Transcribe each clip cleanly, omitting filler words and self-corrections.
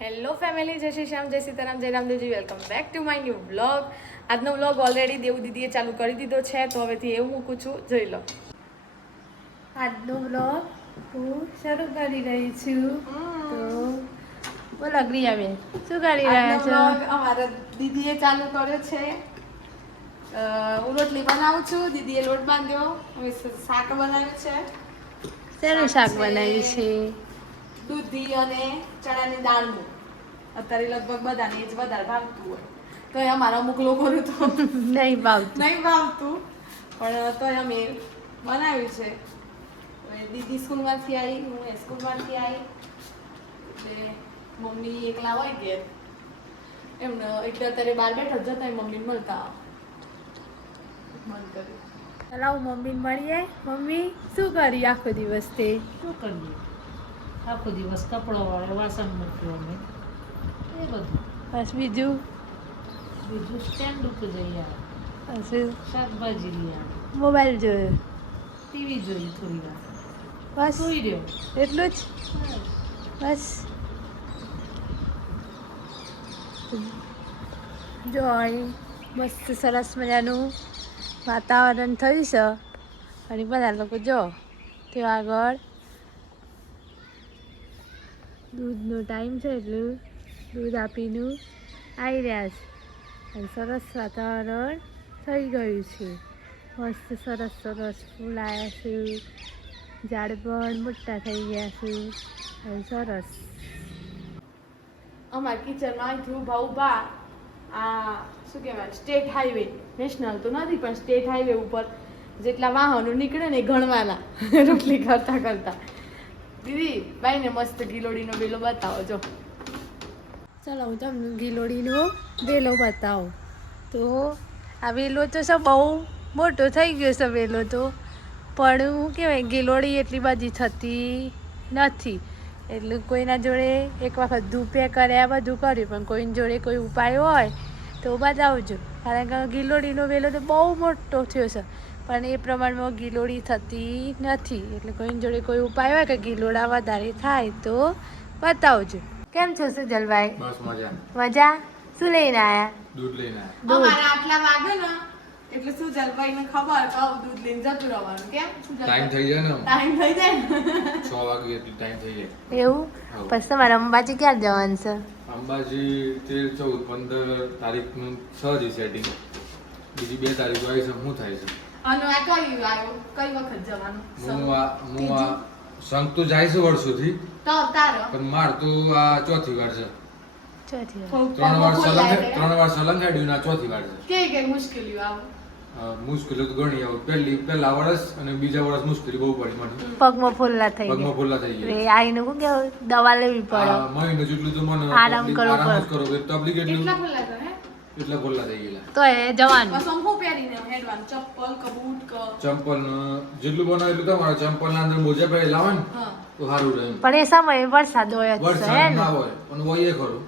Hello family, જય શ્રી શ્યામ, જય સીતારામ, જય Ramdevji. Welcome back to my new vlog. આજનો વ્લોગ ઓલરેડી દેવ દીદીએ ચાલુ કરી દીધો છે, તો હવેથી એવું મૂકું છું, જોઈ લો. આજનો વ્લોગ હું શરૂ કરી રહી છું. તો બોલો ગ્રિયાબેન, શું કરી રહ્યા છો? અમારા દીદીએ ચાલુ કર્યો છે. હું રોટલી બનાવું છું, દીદીએ લોટ બાંધ્યો, હવે શાક બનાવ્યું છે. શેનું શાક બનાવ્યું છે? દૂધી અને ચણાની દાળનું. અત્યારે લગભગ બધાને જ વધારે ભાવતું હોય, તો અમારા અમુક લોકોનું તો નહીં ભાવતું, પણ તો અમે બનાવ્યું છે. દીદી સ્કૂલમાંથી આવી, હું સ્કૂલમાંથી આવી, એટલે મમ્મી એકલા હોય ઘેર, એમને એટલે અત્યારે બહાર બેઠા જતા મમ્મીને મળતા મન કર્યું ચલાવ મમ્મીને મળીએ. મમ્મી શું કરી આખો દિવસ? તે શું કરીએ? આખો દિવસ કપડો વાળે, વાસણ મૂક્યું અમે, એ બધું. બસ બીજું સ્ટેન્ડ ઉપર જઈ આવે, પછી શાકભાજી લઈ આવે, મોબાઈલ જોયો, ટીવી જોઈ થોડી વાર, બસ સુઈ રહ્યો. એટલું જ. બસ જો અહીં મસ્ત સરસ મજાનું વાતાવરણ થયું છે, અને બધા લોકો જો ત્યાં આગળ દૂધનો ટાઈમ છે, એટલું દૂધ આપીને આવી રહ્યા છે, અને સરસ વાતાવરણ થઈ ગયું છે. મસ્ત સરસ સરસ ફૂલ આવ્યા છે, ઝાડ પણ મોટા થઈ ગયા છે, અને સરસ. અમારા કિચનમાં અહીંથી ઊભા ઊભા આ શું કહેવાય, સ્ટેટ હાઈવે, નેશનલ તો નથી પણ સ્ટેટ હાઈવે ઉપર જેટલા વાહનો નીકળે ને એ ગણવાના રોટલી કરતા કરતા. દીદી ભાઈને મસ્ત ગિલોડીનો વેલો બતાવો. જો ચાલો હું તમને ગિલોડીનો વેલો બતાવો. તો આ વેલો તો શું બહુ મોટો થઈ ગયો છે વેલો તો, પણ શું કહેવાય, ગિલોડી એટલી બધી થતી નથી. એટલે કોઈના જોડે એક વખત ધૂપે કર્યા બધું કર્યું, પણ કોઈની જોડે કોઈ ઉપાય હોય તો બતાવજો, કારણ કે ગિલોડીનો વેલો તો બહુ મોટો થયો છે, પણ એ પ્રમાણમાં ગિલોડી થતી નથી. એટલે કોઈની જોડે કોઈ ઉપાય હોય કે ગિલોડા વધારે થાય તો બતાવજો. કેમ છો સુજલભાઈ? બસ મજા. મજા? શું લઈને આયા? દૂધ લઈને આયા. દૂધ. અમારા આટલા વાગે ને એટલે સુજલભાઈને ખબર કે દૂધ લઈને જતું રહેવાનું. કેમ ટાઈમ થઈ જાય ને, ટાઈમ થઈ જાય ને 6 વાગે એટલે ટાઈમ થઈ જાય. એવું? હા. પછી તમારે અંબાજી ક્યારે જવાનું છે? અંબાજી 13, 14, 15 તારીખનું છે સેટિંગ. બીજી 2 તારીખ આવી છે, શું થાય છે? અને આ કઈ આવ્યો કઈ વખત જવાનું હું આ સંઘ તો જાય છે વર્ષોથી, તો તારો પણ માર તો આ ચોથી વાર છે. ચોથી વાર. 3 વાર સલંગાડ્યું ને આ ચોથી વાર છે. કે મુશ્કેલીઓ આવું મુશ્કેલી તો ઘણી આવી. પહેલા વર્ષ અને બીજા વર્ષ મુશ્કેલી બહુ પડી મને. પગમાં ફોલ્લા થઈ પગમાં ગયા. ફોલ્લા થઈ ગયા. રે આઈને શું કેવું, દવા લેવી પડે. આ મહિને જેટલું તો મને આરામ કરવો આરામ જ પડે. કરો કે તબલીગ એટલું એટલા ખુલ્લા તો હે એટલા ફોલ્લા થઈ ગયેલા. તો એ જવાનું. બસ આમ હું પહેરીને હેડવાનું ચપ્પલ કે બૂટ કે ચંપલ જેટલું બનાવે એટલું તમારે ચંપલ ના અંદર મોજા પહેરી લાવે ને હા તો સારું રહે. પણ એ સમયે વરસાદ હોય જ છે, હે વરસાદ ને? ના હોય પણ હોય એ ખરું,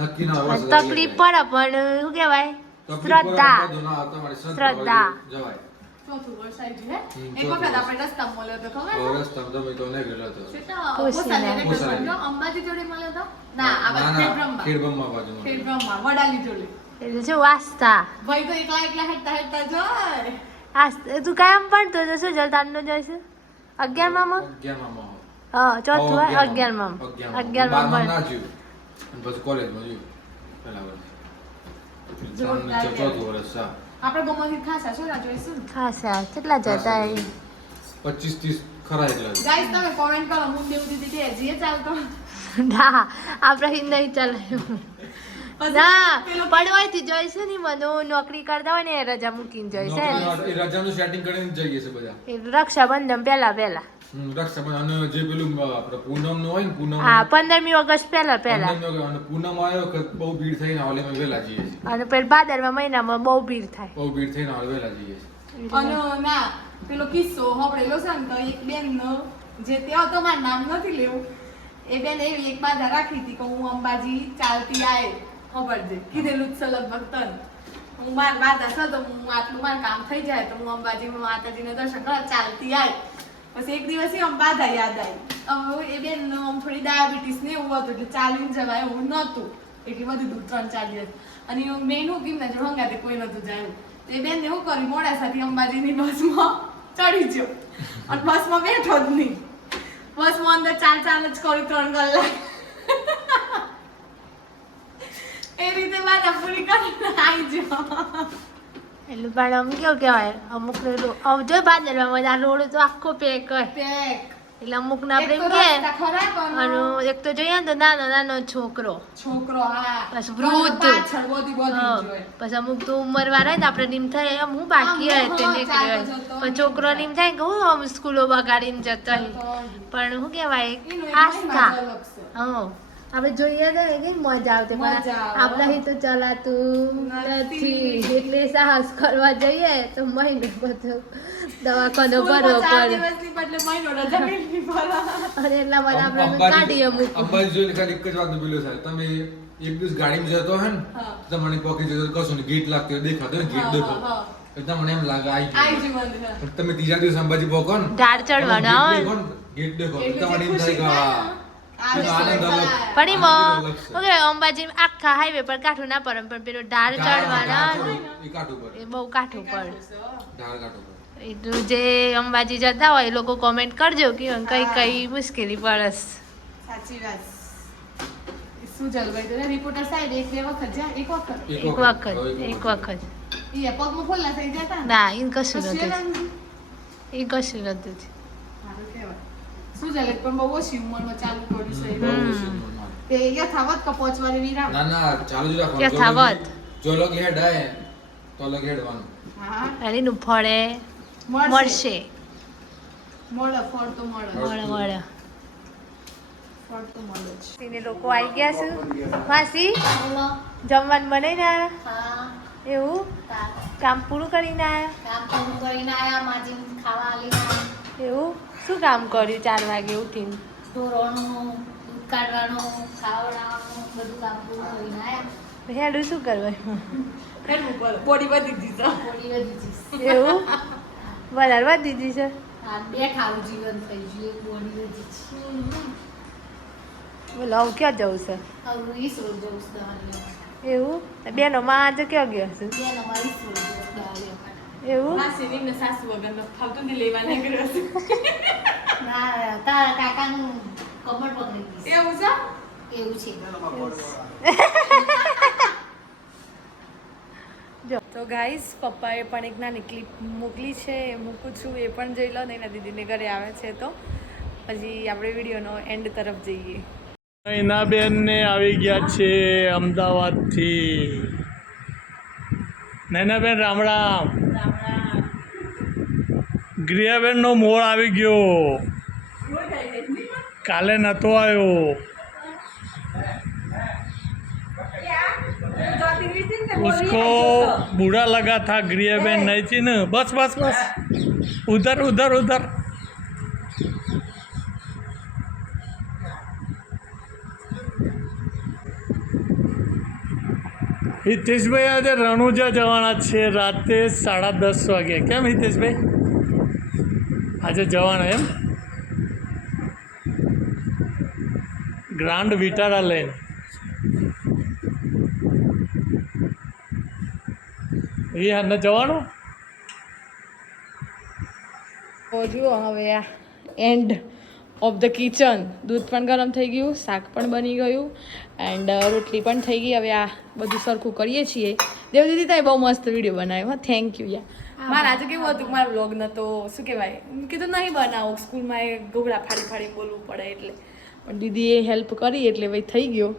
નક્કી ના હોય. અને વરસાદ તકલીફ પડે, પણ શું કહેવાય, તકલીફ શ્રદ્ધા. પડે બધું ના આવે, તમારી શ્રદ્ધા. હોય જવાય. ચોથું વર્ષ આવી ગયું હે એક ચોથું વખત વર્ષ. આપણે રસ્તામાં મળ્યો તો ખબર તો રસ્તામાં તમે તો નહીં ગયેલા તો. છે તો ખુશીના. ખુશીના અંબાજી જોડે મળ્યો તો ના આ ના બાજુ ના ખેડબ્રહ્મા. ખેડબ્રહ્મા બાજુ ખેડબ્રહ્મા વડાલી જોડે એટલે શું આસ્થા. ભાઈ તો એકલા એકલા હેડતા હેડતા જાય આસ્થા તું કાયમ ભણતો હતો, શું જલતાનનો જોઈશું? 11માં? 11માં હોય. હા, ચોથું હોય 11માં. 11માં બારમાં ભણ. ના જ્યું. અને પછી કોલેજમાં જ્યું. પહેલા વર્ષ. જોરદાર ચોથું વર્ષ છે. આપણે ગમોથી ખાસા છોરા જોઈશું ખાસ યાર, કેટલા જતા એ? 25-30 ખરા એટલા જ. ગાઈસ તમે કોમેન્ટ કરો હું દેવ દીદી કે જીએ ચાલતો ના, આપણે નહીં ચલાવ્યું. ના, પડવાયથી જોઈશું ને, મને નોકરી કરતા હોય ને એ રજા મૂકીને જોઈશે ને. નોકરી એ રજાનું સેટિંગ કરીને જઈએ છે બધા. એ રક્ષાબંધન પહેલા. રક્ષાબંધન અને જે પેલું આપણે પૂનમનું હોય ને પૂનમ હા, 15મી ઓગસ્ટ પહેલા. અને પૂનમ આવ્યો કે બહુ ભીડ થઈને ઓલીમાં વહેલા જઈએ છીએ. અને પેલા ભાદરવા મહિનામાં બહુ ભીડ થાય. બહુ ભીડ થઈને વહેલા જઈએ છીએ. અને ના પેલો કિસ્સો હોબળેલો છે ને તો એક બેન જે તે હતો મારું નામ નથી લેવું એ બેન એવી એક બાધા રાખી હતી કે હું અંબાજી ચાલતી આય ખબરજે કીધેલું જ છે લગભગ તન હું માર બાધા છે તો હું આટલું મારું કામ થઈ જાય તો હું અંબાજીમાં માતાજીને દર્શન કરવા ચાલતી આય પછી એક દિવસ આમ બાધા યાદ આવી. એ બેન આમ થોડી ડાયાબિટીસ ને એવું હતું એટલે ચાલીને જવાય એવું નહોતું. એટલે બધું દૂધ 3-4 દિવસ અને મેં હું કેમ ના જો હંગાતે કોઈ નહોતું જાય. તો એ બેન એવું કર્યું મોડાસાથી અંબાજીની બસમાં ચડી ગયો અને બસમાં બેઠો જ નહીં. બસમાં અંદર ચાલ જ કર્યું 3 કલાક. એ રીતે બાધા પૂરી કરીને આવી ગયો. એટલે પણ આમ કેવું કહેવાય અમુક આમ જો ભાદરવામાં આ રોડ તો આખો પેક હોય પેક એટલે અમુક ના એક આપણે તો એમ રસ્તા ખરાબ અને એક તો જોઈએ ને તો નાનો છોકરો છોકરો હા બસ વૃદ્ધ. પાછળ બધી હા, જોઈએ. પછી અમુક તો ઉંમર વાળા હોય ને આપણે નીમ થાય એમ હું બાકી હોય તે નીકળે હોય પછી છોકરો નીમ થાય કે હું આમ સ્કૂલો બગાડીને જતો હોય પણ શું કહેવાય એનો એક આસ્થા મહિમા જ અલગ છે. હા આપણે જોઈએ ને કે મજા આવતી પણ મજા આવે. આપણાથી તો ચલાતું નથી એટલે સાહસ કરવા જઈએ તો મહિનો બધો દવાખાનો ભરવો સ્કૂલમાં 4 પડે દિવસની બદલે મહિનો રજા મેળવી પડે. અને એટલા માટે આપણે કાઢીએ મૂકીએ અંબાજી જોઈને ખાલી એક જ વાતનો પેલો થાય તમે એક દિવસ ગાડીમાં જતો હોય ને હા. તો મને પોકી જતો કશું નહીં ગેટ લાગતો હોય, દેખાતો હોય ને ગેટ હા, દેખાતો હા. એટલે મને એમ લાગે આઈ આવી જી ગયું. મંદિર. પણ તમે ત્રીજા દિવસ અંબાજી પહોંચો ને ઢાળ ચડવાનો આવે ને. ગેટ દેખો એટલું તમને જે એમ ખુશી થાય કે થાય ને, હા, આનંદ આનંદ અલગ. થાય. પણ એમાં આનંદ અલગ છે. ઓકે અંબાજી આખા હાઈવે પર કાઠું ના પડે પણ પેલો ઢાળ ચડવાના એ કાઠું પડે. એ બહુ કાઠું પડે ઢાળ કાઠું પડે. એટલું જે અંબાજી જતા હોય એ લોકો કોમેન્ટ કરજો કે કઈ મુશ્કેલી પડે છે. સાચી વાત. શું જલવાઈ તો રિપોર્ટર સાહેબ એક બે વખત જા એક વખત એક વખત ઈ પગમાં ફોલ્લા થઈ જતા ને. ના એ કશું કશું નથી એના એ કશું નથી સારું કહેવાય. શું ચાલે પણ બહુ ઓછી ઉંમરમાં ચાલુ કર્યું છે બહુ એ. ઓછી ઉંમરમાં. તે યથાવત કે પહોંચવાની વિરામ. ના ના ચાલુ જ રાખવાનું. યથાવત. જો લોગ હેડ આય તો લોગ હેડવાનું. હા અને એનું ફળે મળશે મળે ફળ તો મળે મળે ફળ તો મળે જ. તેને લોકો આવી ગયા છે માસી જમવાનું બનાવીને આવ્યા એવું કામ પૂરું કરીને આવ્યા એવું શું કામ કર્યું 4 વાગે ઉઠીને હેડું શું કરવાનું હેડવું પડે. બોડી વધી દીધી છે. એવું વધારે વધી દીધી છે બોલો આવું ક્યાં જવું છે એવું બેનો માં આજે ક્યાં ગયો છે એવું માસી નિમને સાસુ વગર ન ફાવતું ને લેવા નીકળ્યો છે. કાકાનું કમર પકડી ગઈ એવું છે? એવું છે તો ગાઈઝ પપ્પાએ પણ એક નાની ક્લિપ મોકલી છે એ મૂકું છું એ પણ જોઈ લો ને એના દીદીને ઘરે આવે છે તો પછી આપણે વિડીયોનો એન્ડ તરફ જઈએ નૈનાબેન ને આવી ગયા છે અમદાવાદથી. નૈનાબેન રામ રામ. ગ્રિયાબેનનો મોળ આવી ગયો, કાલે નહોતો આવ્યો. उसको बुरा लगा था ग्रियाबेन नहीं थी ना. बस बस बस उधर उधर उधर. હિતેશભાઈ આજે રણુજા જવાના છે રાતે 10:30 વાગે. કેમ હિતેશભાઈ આજે જવાના એમ? ગ્રાન્ડ વિટારા લઈને એ હા જવાનું. તો જુઓ હવે આ એન્ડ ઓફ ધ કિચન. દૂધ પણ ગરમ થઈ ગયું, શાક પણ બની ગયું એન્ડ રોટલી પણ થઈ ગઈ. હવે આ બધું સરખું કરીએ છીએ. દેવદીદી તમે બહુ મસ્ત વિડીયો બનાવ્યો. હા થેન્ક યુ યાર. મારે આજે કેવું હતું કે મારો વ્લોગ નહોતો શું કહેવાય કીધું નહીં બનાવો સ્કૂલમાં એ ગોગડા ફાડી ફાડી બોલવું પડે એટલે પણ દીદીએ હેલ્પ કરી એટલે ભાઈ થઈ ગયો.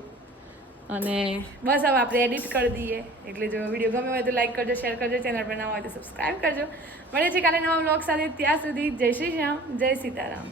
અને બસ હવે આપણે એડિટ કરી દઈએ. એટલે જો વિડીયો ગમે હોય તો લાઈક કરજો, શેર કરજો, ચેનલ પર નવા હોય તો સબસ્ક્રાઈબ કરજો. મળીએ છીએ કાલે નવા વ્લોગ સાથે. ત્યાં સુધી જય શ્રી રામ, જય સીતારામ.